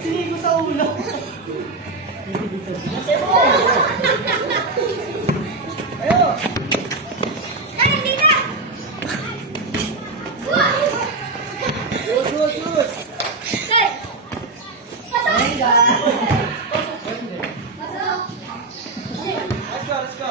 Sinigo sa ulo. Ayo. Shoot. Let's go.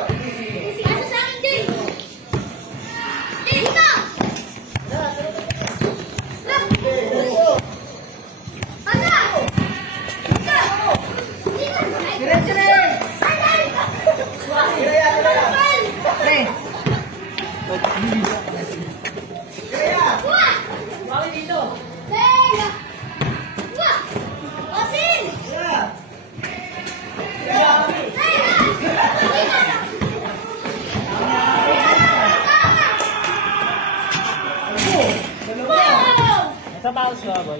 Sa bounce ka, boy?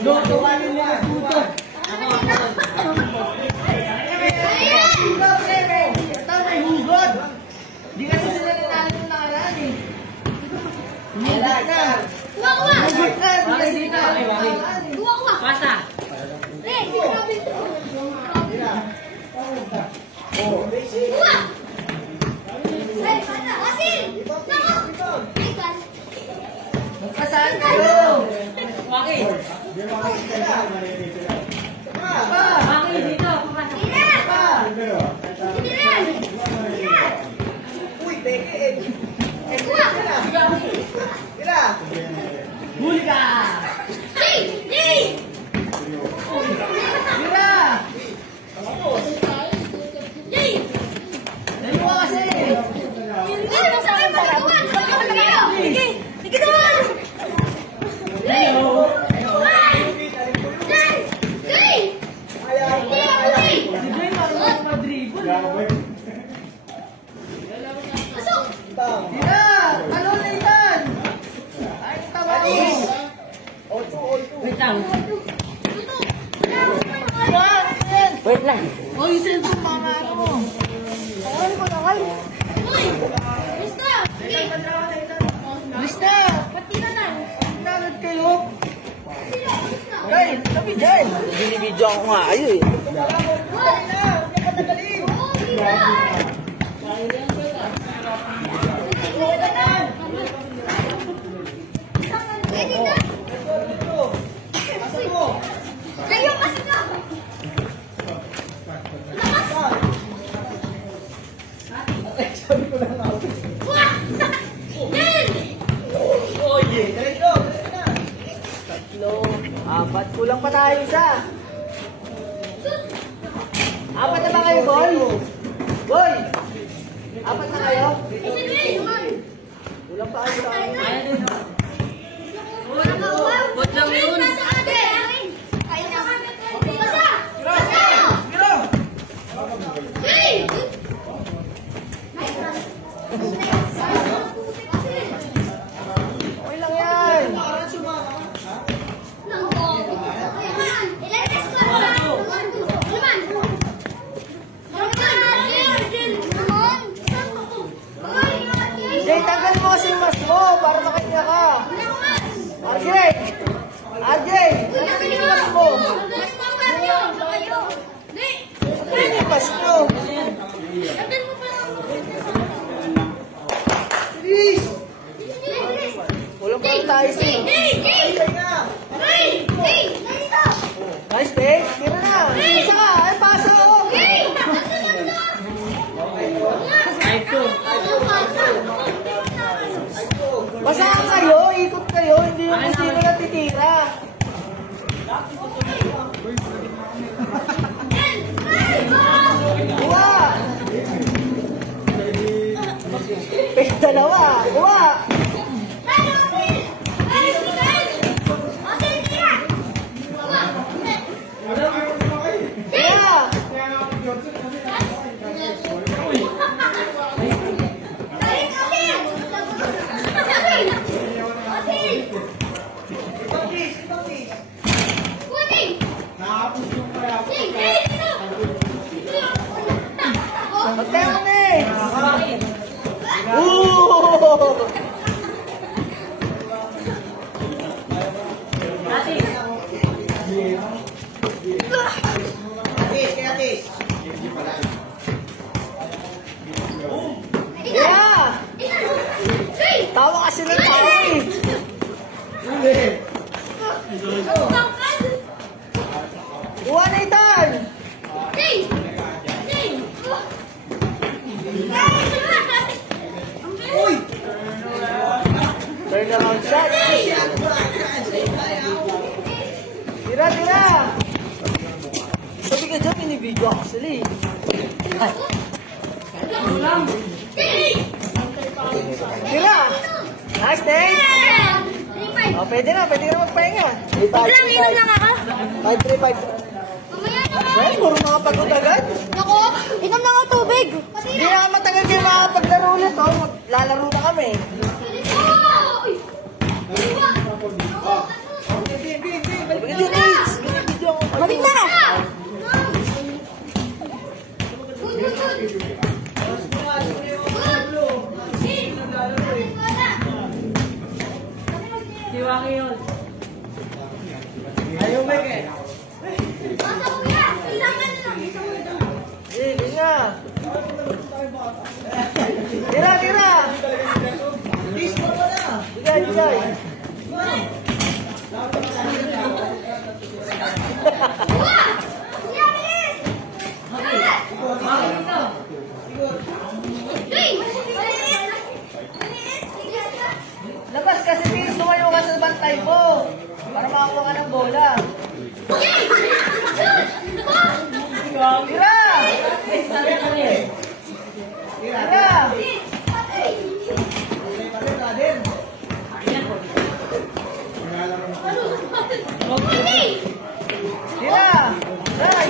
Lutuan mo ang puto. Ito may hugod. Di kasi sila nanalo ng nakaraan eh. Hugod na. Hugod na. Hindi na nakaraan eh. Basta. Magkasaan kayo? Waki. Waki dito. Uy, teke. Tira. Huli ka. Tira. Daliwa kasi. Wait lang. Oh, yung cellphone mga ako. Basta! Nanod kayo. Guys, kami dyan. Binibidyo ako nga kayo eh. Apat, kulang pa tayo isa. Apat na ba kayo, boy? Boy! Apat na kayo? Kulang pa kayo sa akin. Ba't lang yun? Okay lang yan. Jay, tanggal mo kasi mas mo. Nagbibidyo ako sila eh. Ay. Tira! Nice, thanks! Oh, pwede na magpahinga. Ilang inom lang ako. 5-3-5. Mamaya na. Well, puro makapagod agad. Ako, inom lang ako tubig. Hindi na matagal kayo makapaglaro ulit, oh. Lalaro na kami. Balik na. Diwaki yun. Ayaw mo eh. Hindi nga. Tira! Digay. Labas kasi tiis, lumayo ka sa bantay mo. Para makakuha ka ng bola. Tira! Try!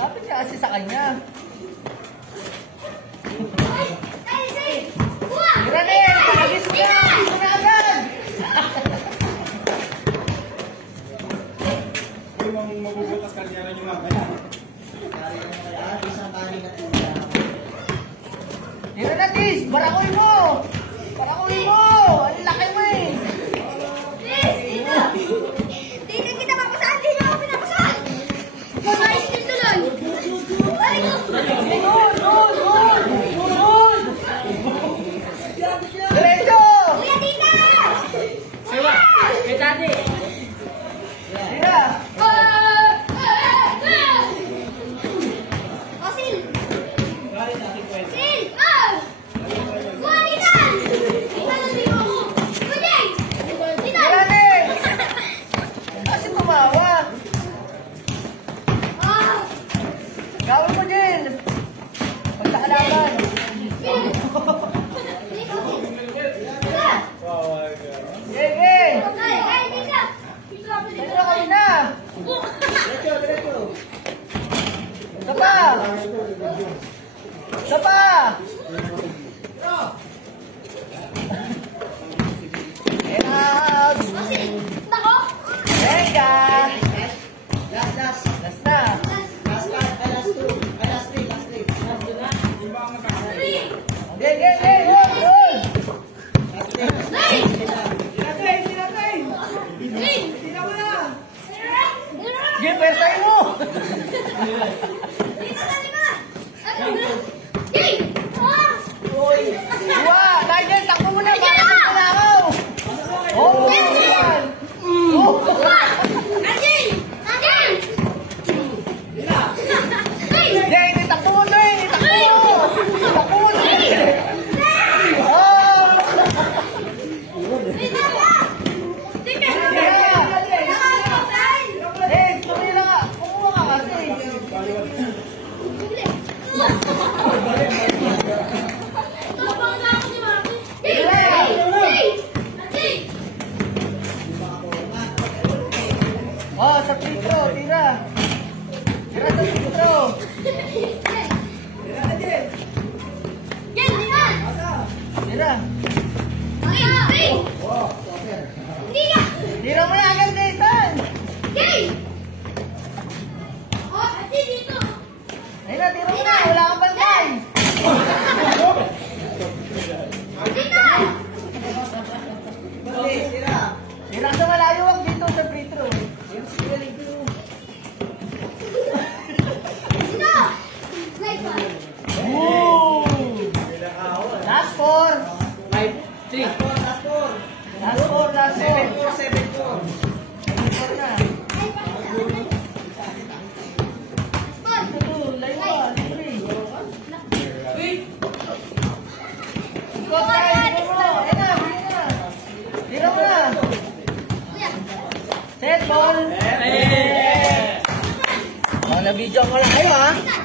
Lapit ka kasi sa kanya. Tira din! Pagis mo na! Pagis mo na agad! Mabubutas kanya na yung mamaya. Tira na, Tis! Barakoy mo! Ang laki mo eh! Tingnan kita papasahan. Hindi na ako pinapasahan. Mag-ice cream tuloy. Good! Diretso! Kuya, tita! Siwa. Kay Daddy. Tira! O, Sil! Sil! Kuha, tita! Tita, nandito ako. Kuya! Tita! Tira din! Kasi tumawa. Gawin mo din! Pagkakalaban. Gege! Sa'yo na kami na! Isa pa! Venga! Last na! Gege! Yun! Gege, persay mo! Iwa! Nigel, takbo mo na! Bakit mo nakaw? Oo! Yan! Hindi, takbo mo na eh! Takbo mo na eh! Oh! Eh, tumila ka! Kumuha ka kasi! Oh, sa pitro! Tira! Tira sa pitro! Tira! Tira mo yan agad, Nathan! Ayun na, tira mo na! Wala kang bantay! Tira sa malayo wag dito sa pitro! Woo! Last four! 5-3. Last four! 7-4 na! Ito, layo ka! 3! ball. Eh! Oh, na-video ko lang kayo, ha?